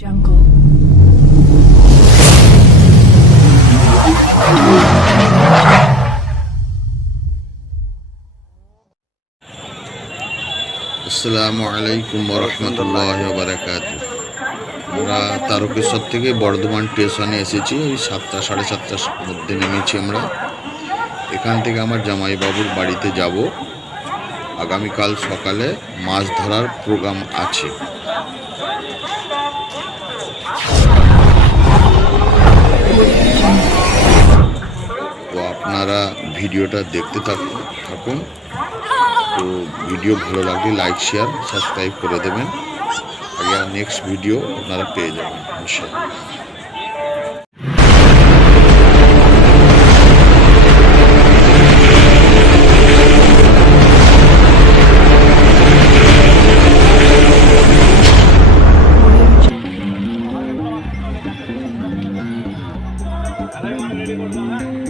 Jungle. আসসালামু আলাইকুম ওয়া রাহমাতুল্লাহি ওয়া বারাকাতুহু। আমরা তারকেশ্বর থেকে বর্ধমান স্টেশনে এসেছি। ওই 7টা সাড়ে 7টার মধ্যে নেমেছি আমরা। এখান থেকে আমার জামাইবাবুর বাড়িতে যাব। আগামীকাল সকালে মাছ ধরার প্রোগ্রাম আছে। তো আপনারা ভিডিওটা দেখতে থাকুন। তো ভিডিও ভালো লাগলে লাইক শেয়ার সাবস্ক্রাইব করে দেবেন। আগে নেক্সট ভিডিও আপনারা পেয়ে যাবেন ইনশাআল্লাহ। Audio Jungle.